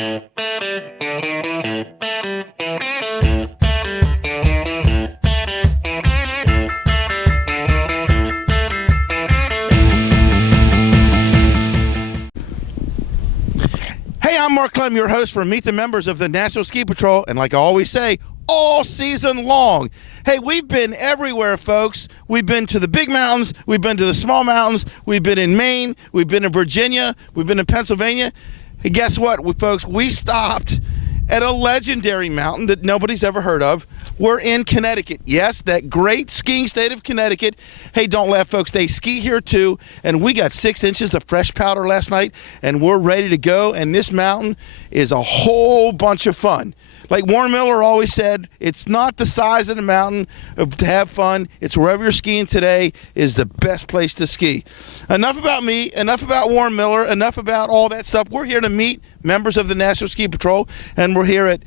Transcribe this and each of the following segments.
Hey, I'm Mark Clem, your host for Meet the Members of the National Ski Patrol, and like I always say, all season long. Hey, we've been everywhere, folks. We've been to the big mountains, we've been to the small mountains, we've been in Maine, we've been in Virginia, we've been in Pennsylvania. Hey, guess what, folks? We stopped at a legendary mountain that nobody's ever heard of. We're in Connecticut. Yes, that great skiing state of Connecticut. Hey, don't laugh, folks. They ski here too, and we got 6 inches of fresh powder last night, and we're ready to go, and this mountain is a whole bunch of fun. Like Warren Miller always said, it's not the size of the mountain to have fun. It's wherever you're skiing today is the best place to ski. Enough about me, enough about Warren Miller, enough about all that stuff. We're here to meet members of the National Ski Patrol, and we're here at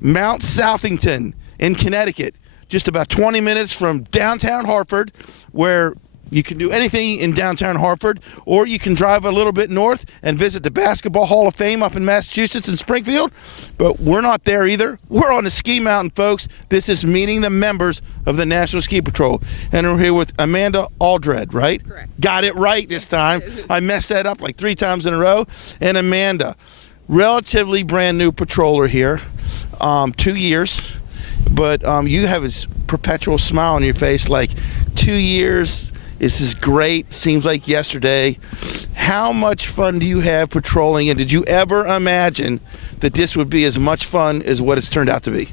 Mount Southington in Connecticut, just about 20 minutes from downtown Hartford, where you can do anything in downtown Hartford, or you can drive a little bit north and visit the Basketball Hall of Fame up in Massachusetts in Springfield. But we're not there either. We're on the ski mountain, folks. This is meeting the members of the National Ski Patrol. And we're here with Amanda Aldred, right? Correct. Got it right this time. I messed that up like 3 times in a row. And Amanda, relatively brand new patroller here, 2 years. But you have this perpetual smile on your face, like 2 years. This is great. Seems like yesterday. How much fun do you have patrolling? And did you ever imagine that this would be as much fun as what it's turned out to be?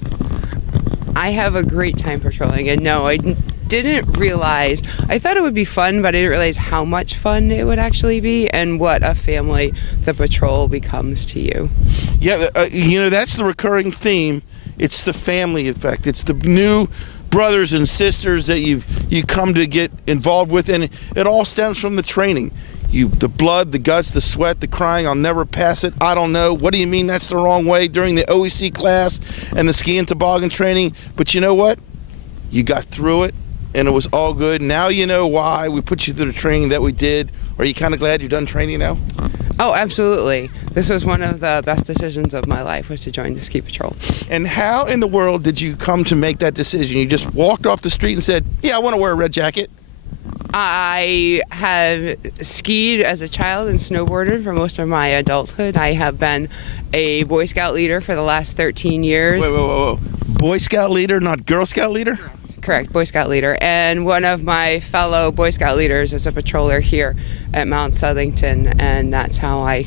I have a great time patrolling, and no, I didn't realize. I thought it would be fun, but I didn't realize how much fun it would actually be and what a family the patrol becomes to you. Yeah, that's the recurring theme. It's the family effect. It's the new brothers and sisters that you come to get involved with, and it all stems from the training. The blood, the guts, the sweat, the crying, I'll never pass it, I don't know. What do you mean that's the wrong way during the OEC class and the ski and toboggan training? But you know what? You got through it, and it was all good. Now you know why we put you through the training that we did. Are you kind of glad you're done training now? Oh, absolutely. This was one of the best decisions of my life, was to join the ski patrol. And how in the world did you come to make that decision? You just walked off the street and said, yeah, I want to wear a red jacket? I have skied as a child and snowboarded for most of my adulthood. I have been a Boy Scout leader for the last 13 years. Whoa. Boy Scout leader, not Girl Scout leader? Correct, Boy Scout leader. And one of my fellow Boy Scout leaders is a patroller here at Mount Southington, and that's how I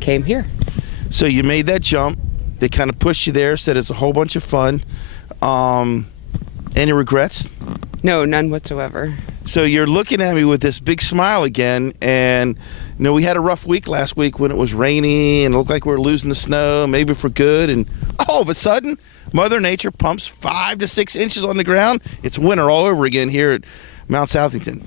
came here. So you made that jump. They kind of pushed you there, said it's a whole bunch of fun. Any regrets? No, none whatsoever. So you're looking at me with this big smile again, and we had a rough week last week when it was rainy and it looked like we were losing the snow, maybe for good, and all of a sudden, Mother Nature pumps 5 to 6 inches on the ground. It's winter all over again here at Mount Southington.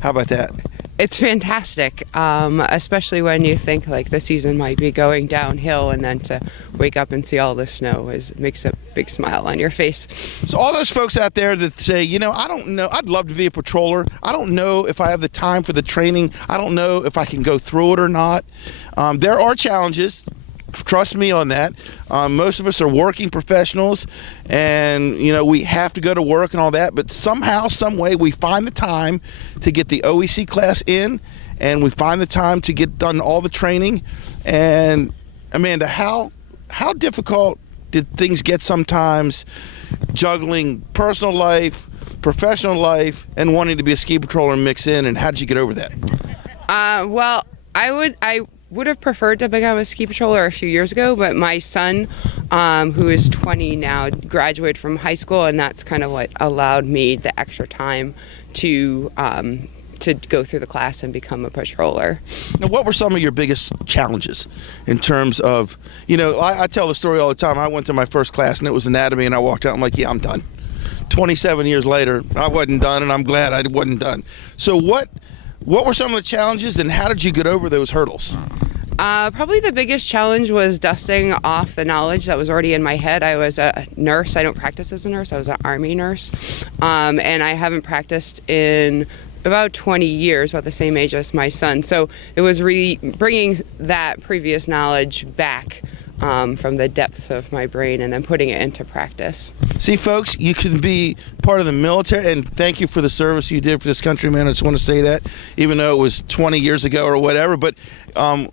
How about that? It's fantastic, especially when you think like the season might be going downhill, and then to wake up and see all the snow makes a big smile on your face. So all those folks out there that say, I don't know, I'd love to be a patroller. I don't know if I have the time for the training. I don't know if I can go through it or not. There are challenges. Trust me on that. Most of us are working professionals, and we have to go to work and all that, but somehow, some way, we find the time to get the OEC class in, and we find the time to get done all the training. And Amanda, how difficult did things get sometimes juggling personal life, professional life, and wanting to be a ski patroller mix in, and how did you get over that? Well, I would have preferred to become a ski patroller a few years ago, but my son, who is 20 now, graduated from high school, and that's kind of what allowed me the extra time to go through the class and become a patroller. Now, what were some of your biggest challenges in terms of, I tell the story all the time. I went to my first class, and it was anatomy, and I walked out, I'm like, yeah, I'm done. 27 years later, I wasn't done, and I'm glad I wasn't done. So what were some of the challenges, and how did you get over those hurdles? Probably the biggest challenge was dusting off the knowledge that was already in my head. I was a nurse. I don't practice as a nurse. I was an Army nurse. And I haven't practiced in about 20 years, about the same age as my son. So it was bringing that previous knowledge back from the depths of my brain and then putting it into practice. See, folks, you can be part of the military, and thank you for the service you did for this country, man. I just want to say that, even though it was 20 years ago or whatever. But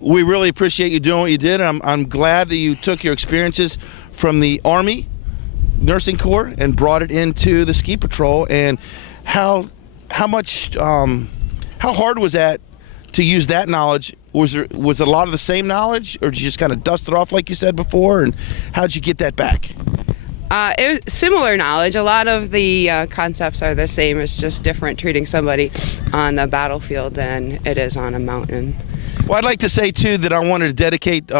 we really appreciate you doing what you did. I'm glad that you took your experiences from the Army Nursing Corps and brought it into the Ski Patrol. And how hard was that to use that knowledge? Was a lot of the same knowledge, or did you just kind of dust it off like you said before? And how'd you get that back? It was similar knowledge. A lot of the concepts are the same. It's just different treating somebody on the battlefield than it is on a mountain. Well, I'd like to say, too, that I wanted to dedicate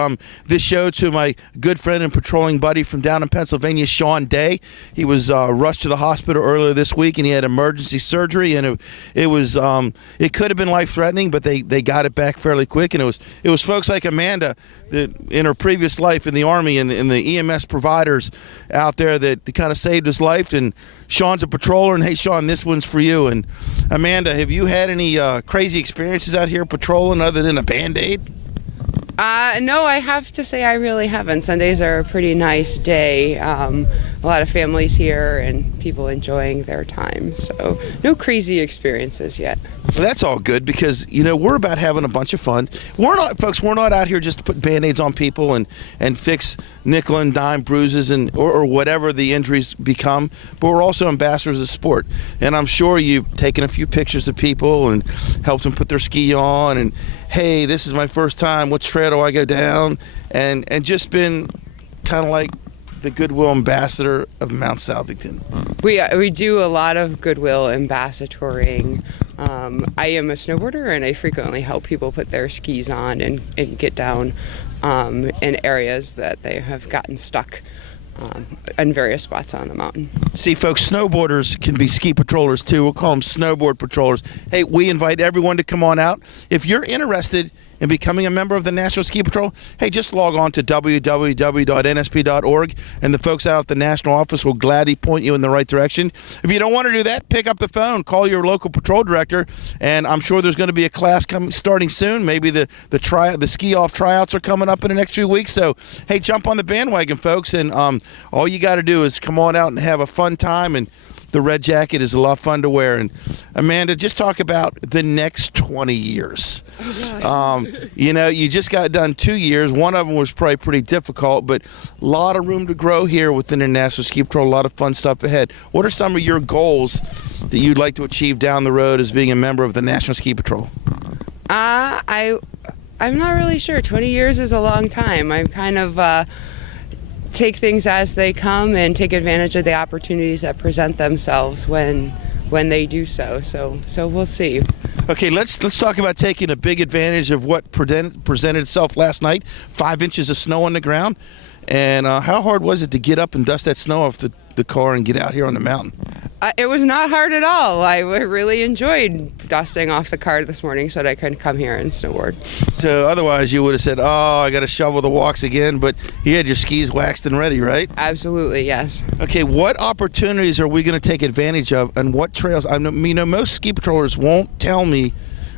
this show to my good friend and patrolling buddy from down in Pennsylvania, Sean Day. He was rushed to the hospital earlier this week, and he had emergency surgery, and it could have been life-threatening, but they got it back fairly quick. And it was folks like Amanda that in her previous life in the Army and the EMS providers out there that kind of saved his life. And Sean's a patroller, and hey, Sean, this one's for you. And Amanda, have you had any crazy experiences out here patrolling other than a Band-Aid? No, I have to say I really haven't. Sundays are a pretty nice day. A lot of families here and people enjoying their time. So no crazy experiences yet. Well, that's all good because, we're about having a bunch of fun. We're not out here just to put Band-Aids on people and fix nickel and dime bruises or whatever the injuries become, but we're also ambassadors of sport. And I'm sure you've taken a few pictures of people and helped them put their ski on and, hey, this is my first time, what trail do I go down? And just been kind of like the Goodwill ambassador of Mount Southington. We do a lot of Goodwill ambassadoring. I am a snowboarder, and I frequently help people put their skis on and get down in areas that they have gotten stuck in various spots on the mountain. See, folks, snowboarders can be ski patrollers too. We'll call them snowboard patrollers. Hey, we invite everyone to come on out. If you're interested in becoming a member of the National Ski Patrol, hey, just log on to www.nsp.org, and the folks out at the national office will gladly point you in the right direction. If you don't want to do that, pick up the phone, call your local patrol director, and I'm sure there's going to be a class starting soon. Maybe the ski-off tryouts are coming up in the next few weeks. So, hey, jump on the bandwagon, folks, and all you got to do is come on out and have a fun time, and the red jacket is a lot of fun to wear. And Amanda, just talk about the next 20 years. You just got done 2 years. One of them was probably pretty difficult, but a lot of room to grow here within the National Ski Patrol. A lot of fun stuff ahead. What are some of your goals that you'd like to achieve down the road as being a member of the National Ski Patrol? I'm not really sure. 20 years is a long time. I'm kind of take things as they come and take advantage of the opportunities that present themselves when they do so. So we'll see. Okay, let's talk about taking a big advantage of what presented itself last night. 5 inches of snow on the ground. And how hard was it to get up and dust that snow off the car and get out here on the mountain? It was not hard at all. I really enjoyed dusting off the car this morning so that I could come here and snowboard. So otherwise you would have said, oh, I got to shovel the walks again, but you had your skis waxed and ready, right? Absolutely, yes. Okay, what opportunities are we going to take advantage of, and what trails? Most ski patrollers won't tell me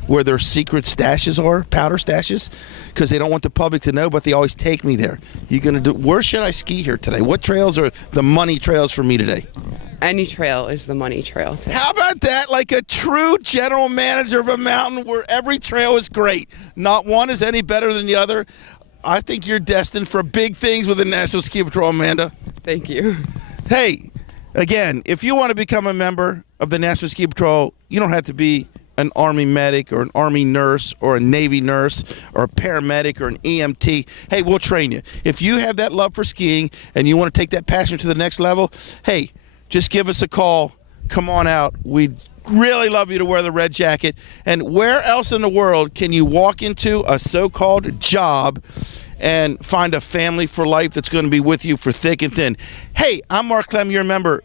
where their secret stashes are, powder stashes, because they don't want the public to know, but they always take me there. Where should I ski here today? What trails are the money trails for me today? Any trail is the money trail today. How about that? Like a true general manager of a mountain where every trail is great. Not one is any better than the other. I think you're destined for big things with the National Ski Patrol, Amanda. Thank you. Hey, again, if you want to become a member of the National Ski Patrol, you don't have to be an Army medic or an Army nurse or a Navy nurse or a paramedic or an EMT. Hey, we'll train you. If you have that love for skiing and you want to take that passion to the next level, hey, just give us a call. Come on out. We'd really love you to wear the red jacket. And where else in the world can you walk into a so-called job and find a family for life that's going to be with you for thick and thin? Hey, I'm Mark Clem, your member.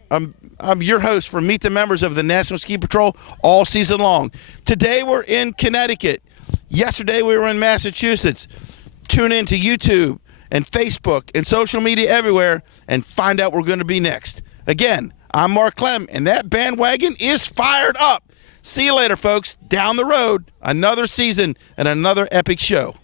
I'm your host for Meet the Members of the National Ski Patrol all season long. Today we're in Connecticut. Yesterday we were in Massachusetts. Tune in to YouTube and Facebook and social media everywhere and find out where we're going to be next. Again, I'm Mark Clem, and that bandwagon is fired up. See you later, folks. Down the road, another season and another epic show.